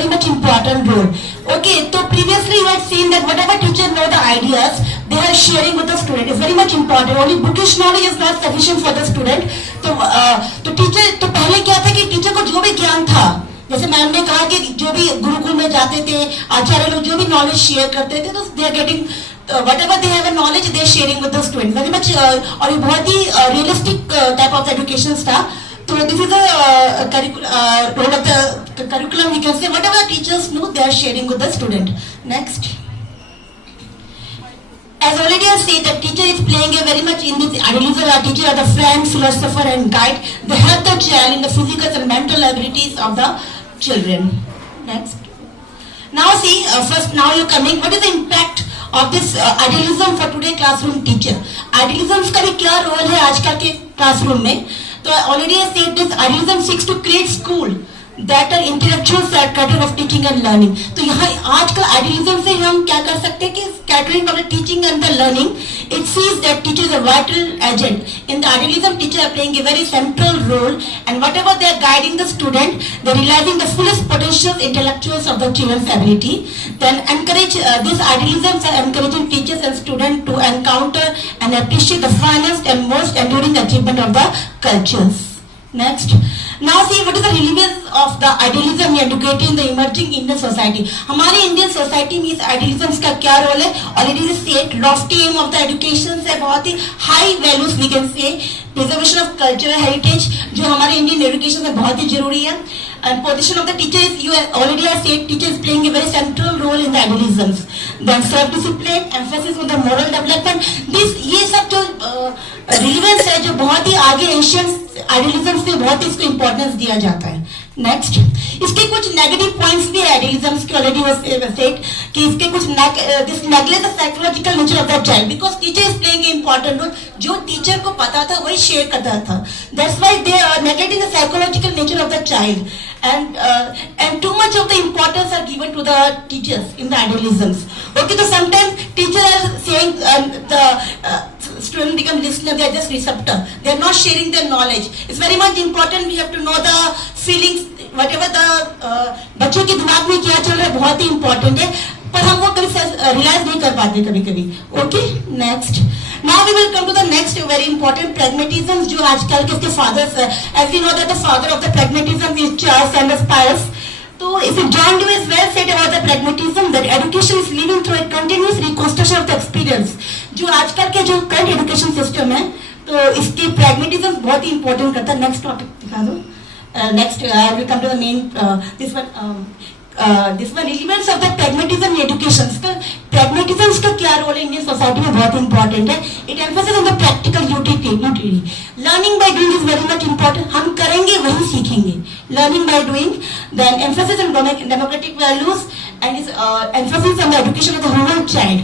very much important role. Okay, so previously you had seen that whatever teacher know the ideas, they are sharing with the student. It's very much important. Only bookish knowledge is not sufficient for the student. तो teacher तो पहले क्या था कि teacher को जो भी ज्ञान था, जैसे मैम ने कहा कि जो भी गुरुकुल में जाते थे आचार्य लोग जो भी नॉलेज शेयर करते थे, तो they are getting whatever they have a knowledge they are sharing with the students very much और ये बहुत ही realistic type of education था. So this is the role of the curriculum. We can say whatever the teachers know they are sharing with the student. Next. As already I said, the teacher is playing a very much in this idealism. Our teacher are the friend, philosopher and guide. They help the child in the physical and mental abilities of the children. Next. Now see, first now you're coming, what is the impact of this idealism for today classroom teacher? Idealism का भी क्या role है आजकल के classroom में? तो already I said this idealism seeks to create school that are intellectual category of teaching and learning. तो यहाँ आजकल idealism से हम क्या कर सकते हैं कि catering of the teaching and the learning, it sees that teacher is a vital agent. In the idealism, teacher are playing a very central role, and whatever they are guiding the student, they are realizing the fullest potential intellectuals of the children's ability. Then encourage this idealism are encouraging teachers and students to encounter and appreciate the finest and most enduring achievement of the cultures. Next. Now see what is the relevance of the idealism in educating the emerging Indian society. हमारी Indian society में इस idealism का क्या role है? Already the state lofty aim of the education से बहुत ही high values we can say preservation of cultural heritage जो हमारे Indian education में बहुत ही जरूरी है. And position of the teacher is, you already I said, teacher is playing a very central role in the idealisms. Then self-discipline, emphasis on the moral development. This ये सब जो relevance है जो बहुत ही आगे ancient idealism से बहुत ही इसको importance दिया जाता है. Next, इसके कुछ negative points भी है idealisms के already was said कि इसके कुछ this neglect the psychological nature of the child because teacher is playing an important role. जो teacher को पता था वही share करता था. That's why they are neglecting the psychological nature of the child. And too much of the importance are given to the teachers in the idealisms. Okay, so sometimes teachers are saying the student become listener, they are just receptor. They are not sharing their knowledge. It's very much important. We have to know the feelings, whatever the बच्चों के दिमाग में क्या चल रहा है बहुत ही important है. पर हम वो कभी realize नहीं कर पाते कभी-कभी. Okay, next. Now we will come to the next very important pragmatism जो आजकल के इसके fathers as we know that the father of the pragmatism is Charles Sanders Peirce. तो if John Dewey well said about the pragmatism that education is living through a continuous reconstruction of the experience. जो आजकल के जो current education system है तो इसके pragmatism बहुत ही important करता है. Next topic दिखा दो. Next I will come to the main this one relevance of the pragmatism in education. Pragmatism का क्या role है Indian society में बहुत important है. It emphasizes on the practical utility. Learning by doing is very much important. हम करेंगे वही सीखेंगे. Learning by doing. Then emphasis on democratic values and is emphasis on the education of the rural child.